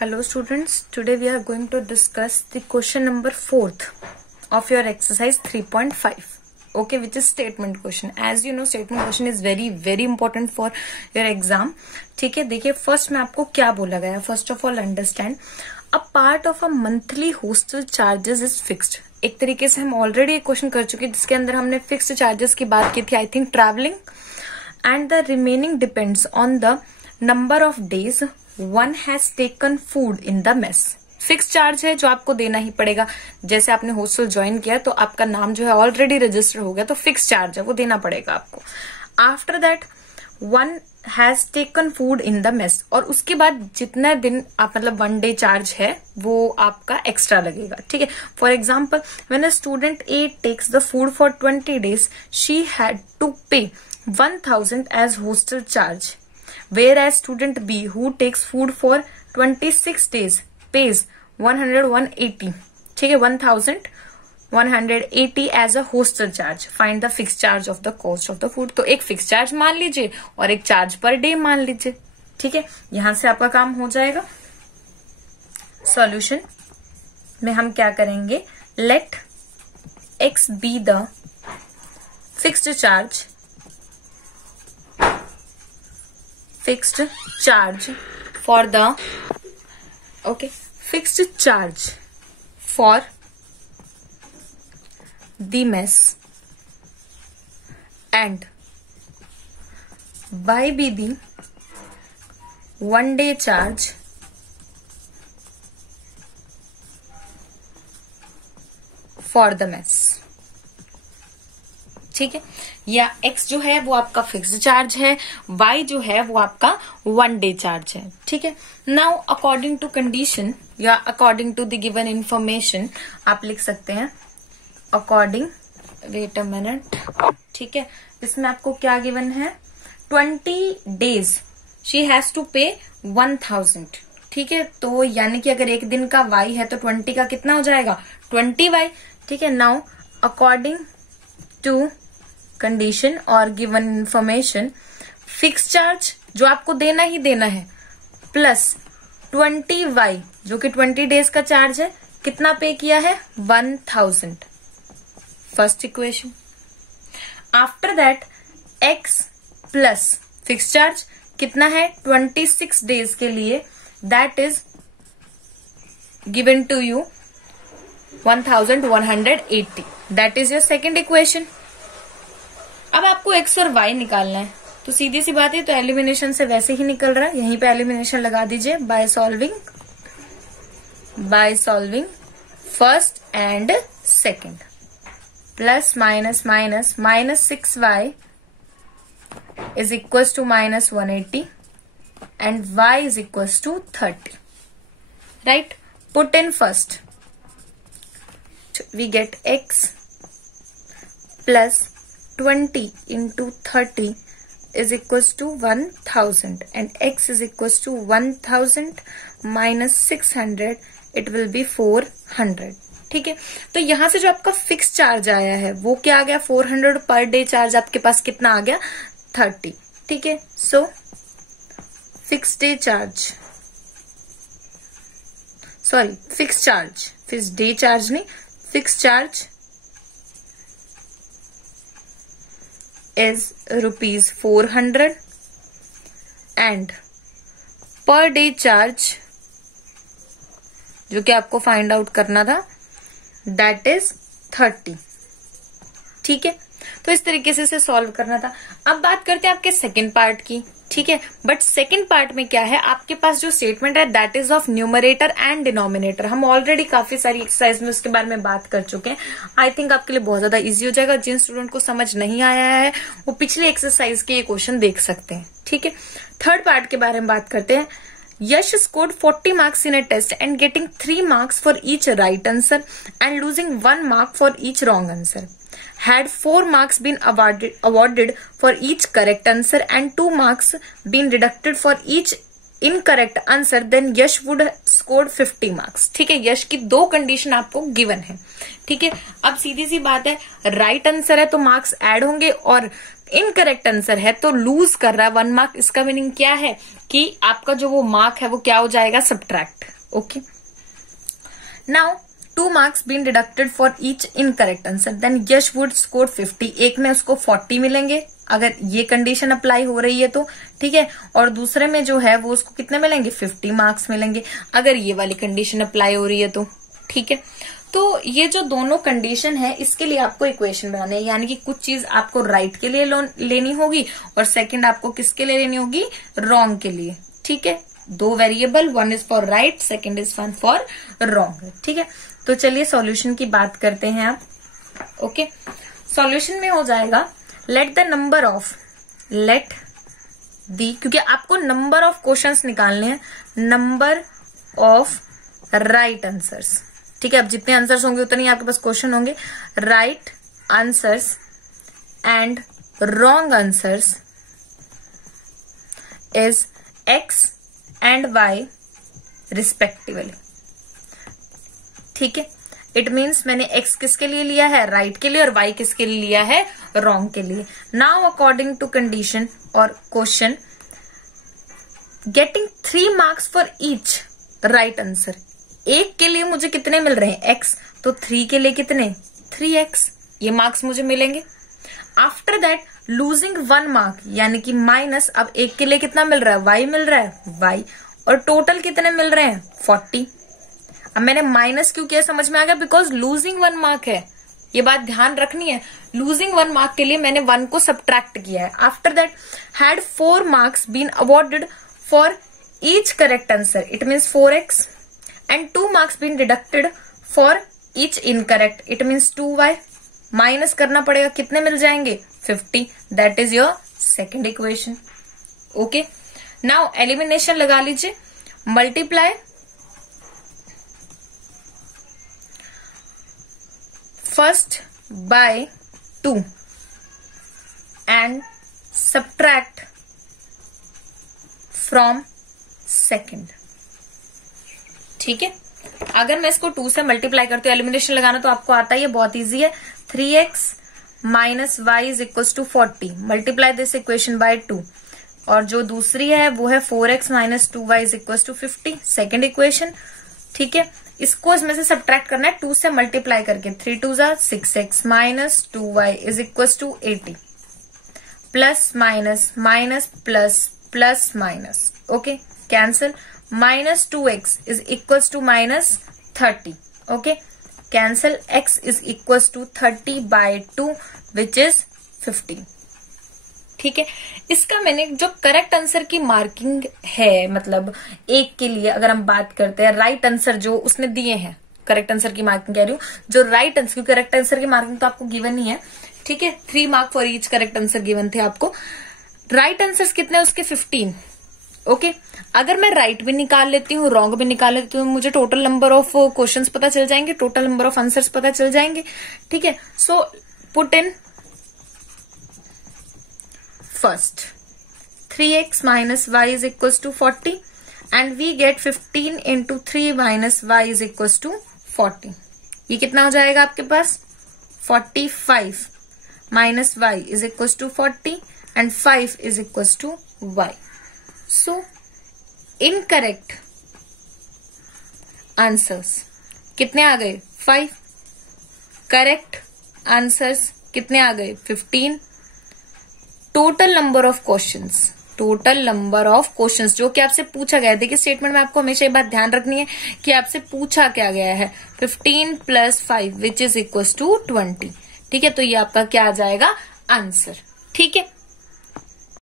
Hello students, today we are going to discuss the question number 4th of your exercise 3.5. Okay, which is statement question. As you know, statement question is very important for your exam. ठीक है, देखिए first में आपको क्या बोला गया. First of all understand a part of a monthly hostel charges is fixed. एक तरीके से हम ऑलरेडी एक क्वेश्चन कर चुके हैं जिसके अंदर हमने फिक्स्ड चार्जेस की बात की थी, I think travelling, and the remaining depends on the number of days one has taken food in the mess. Fix charge है जो आपको देना ही पड़ेगा. जैसे आपने हॉस्टल ज्वाइन किया तो आपका नाम जो है ऑलरेडी रजिस्टर हो गया, तो फिक्स चार्ज है वो देना पड़ेगा आपको. After that one has taken food in the mess, और उसके बाद जितना दिन आप मतलब 1 डे चार्ज है वो आपका एक्स्ट्रा लगेगा. ठीक है, for example when a student A takes the food for 20 days she had to pay 1000 as hostel charge, whereas student B who takes food for 26 days pays 180. ठीक है, 1180 as a hostel charge. Find the fixed charge of the cost of the food. तो एक fix charge मान लीजिए और एक charge per day मान लीजिए. ठीक है, यहां से आपका काम हो जाएगा. सॉल्यूशन में हम क्या करेंगे, late x be the fixed charge for the fixed charge for the mess and y be the 1 day charge for the mess. ठीक है, या x जो है वो आपका फिक्स्ड चार्ज है, y जो है वो आपका 1 डे चार्ज है. ठीक है, नाउ अकॉर्डिंग टू कंडीशन या according to the given information आप लिख सकते हैं अकॉर्डिंग, वेट अ मिनट. ठीक है, इसमें आपको क्या गिवन है, 20 days she has to pay 1000. ठीक है, तो यानी कि अगर एक दिन का y है तो 20 का कितना हो जाएगा, 20y. ठीक है, नाउ अकॉर्डिंग टू कंडीशन और गिवन इंफॉर्मेशन, फिक्स चार्ज जो आपको देना ही देना है प्लस 20y जो कि 20 डेज का चार्ज है, कितना पे किया है, 1000. First equation. After that x plus fix charge कितना है, 26 डेज के लिए, that is given to you 1180. That is your second equation. अब आपको x और y निकालना है, तो सीधी सी बात है, तो एलिमिनेशन से वैसे ही निकल रहा है, यहीं पे एलिमिनेशन लगा दीजिए by solving first and second. Plus minus minus minus 6y is equal to minus 180 and y is equal to 30. Right, put in first, we get x plus 20 into 30 is equals to 1000 and x is equals to 1000 minus 600, it will be 400. ठीक है, तो यहां से जो आपका fix charge आया है वो क्या आ गया, 400. पर डे चार्ज आपके पास कितना आ गया, 30. ठीक है, so fix day charge, sorry fix charge, fix day charge नहीं, fix charge is rupees 400 and per day charge जो कि आपको फाइंड आउट करना था, that is 30. ठीक है, तो इस तरीके से इसे सॉल्व करना था. अब बात करते हैं आपके सेकंड पार्ट की. ठीक है, बट सेकंड पार्ट में क्या है, आपके पास जो स्टेटमेंट है that is of numerator and denominator. हम ऑलरेडी काफी सारी एक्सरसाइज में उसके बारे में बात कर चुके हैं. आई थिंक आपके लिए बहुत ज्यादा इजी हो जाएगा. जिन स्टूडेंट को समझ नहीं आया है वो पिछले एक्सरसाइज के ये क्वेश्चन देख सकते हैं. ठीक है, थर्ड पार्ट के बारे में बात करते हैं. यश scored 40 marks in a test and getting 3 marks for each right answer and losing 1 mark for each wrong answer. Had 4 marks been awarded for each correct answer and 2 marks been deducted for each incorrect answer then Yash would scored 50 marks. ठीक है, यश की 2 condition आपको given है। ठीक है, अब सीधी सी बात है, राइट आंसर है तो मार्क्स ऐड होंगे और इनकरेक्ट आंसर है तो लूज कर रहा है 1 मार्क। इसका मीनिंग क्या है कि आपका जो वो मार्क है वो क्या हो जाएगा, subtract. Okay, now 2 marks been deducted for each incorrect answer then Yash would score 50। एक में उसको 40 मिलेंगे अगर ये कंडीशन अप्लाई हो रही है तो। ठीक है, और दूसरे में जो है वो उसको कितने मिलेंगे, 50 मार्क्स मिलेंगे अगर ये वाली कंडीशन अप्लाई हो रही है तो। ठीक है, तो ये जो दोनों कंडीशन है इसके लिए आपको इक्वेशन बनाना है, यानी कि कुछ चीज आपको राइट के लिए लेनी होगी और सेकंड आपको किसके लिए लेनी होगी, रॉन्ग के लिए। ठीक है, 2 variable, 1 is for right, second is 1 for wrong. ठीक है, तो चलिए सॉल्यूशन की बात करते हैं आप। ओके, सॉल्यूशन में हो जाएगा लेट दी, क्योंकि आपको नंबर ऑफ क्वेश्चंस निकालने हैं, नंबर ऑफ राइट आंसर्स। ठीक है, अब जितने आंसर्स होंगे उतने ही आपके पास क्वेश्चन होंगे। Right answers and wrong answers is x and y respectively. ठीक है, इट मीन्स मैंने x किसके लिए लिया है, राइट के लिए, और y किसके लिए लिया है, रॉन्ग के लिए। नाउ अकॉर्डिंग टू कंडीशन और question, getting 3 marks for each right answer. एक के लिए मुझे कितने मिल रहे हैं, x, तो 3 के लिए कितने, 3x, ये मार्क्स मुझे मिलेंगे। आफ्टर दैट लूजिंग 1 मार्क, यानी कि माइनस, अब एक के लिए कितना मिल रहा है, y मिल रहा है, y, और टोटल कितने मिल रहे हैं, 40। अब मैंने माइनस क्यों किया समझ में आ गया, बिकॉज लूजिंग 1 मार्क है, ये बात ध्यान रखनी है। लूजिंग 1 मार्क के लिए मैंने 1 को सब्ट्रैक्ट किया है। After that had 4 marks been awarded for each correct answer, it means 4x, and 2 marks been deducted for each incorrect, it means 2y। Minus करना पड़ेगा, कितने मिल जाएंगे, 50। That is your second equation. Okay, now elimination लगा लीजिए, multiply first by 2 and subtract from second. ठीक है, अगर मैं इसको 2 से मल्टीप्लाई करती हूँ, एलिमिनेशन लगाना तो आपको आता ही है, बहुत इजी है। 3x minus y is equal to 40, multiply this equation by 2, और जो दूसरी है वो है 4x minus 2y is equal to 50, second equation. ठीक है, इसको इसमें से सब्ट्रैक्ट करना है 2 से मल्टीप्लाई करके, 3 2 जा 6x minus 2y is equal to 80, plus minus minus plus plus minus, okay cancel, minus 2x is equal to minus 30, okay cancel, x is equal to 30 by 2 which is 15। ठीक है, इसका मैंने जो करेक्ट आंसर की marking है, मतलब एक के लिए अगर हम बात करते हैं, राइट आंसर जो उसने दिए हैं, करेक्ट आंसर की मार्किंग कह रही हूँ, जो राइट आंसर, करेक्ट आंसर की मार्किंग तो आपको गिवन ही है। ठीक है, 3 mark for each correct answer given थे आपको। राइट आंसर्स कितने उसके 15। ओके, अगर मैं राइट भी निकाल लेती हूँ, रॉन्ग भी निकाल लेती हूँ, मुझे टोटल नंबर ऑफ क्वेश्चंस पता चल जाएंगे, टोटल नंबर ऑफ आंसर्स पता चल जाएंगे। ठीक है, so put in first 3x minus y is equals to 40 and we get 15 into 3 minus y is equals to 40। ये कितना हो जाएगा आपके पास, 45 minus y is equals to 40 and 5 is equals to y। So incorrect answers कितने आ गए, 5, correct answers कितने आ गए, 15। Total number of questions जो कि आपसे पूछा गया है, देखिए स्टेटमेंट में आपको हमेशा ये बात ध्यान रखनी है कि आपसे पूछा क्या गया है, 15 plus 5 which is equal to 20। ठीक है, तो ये आपका क्या आ जाएगा, आंसर। ठीक है,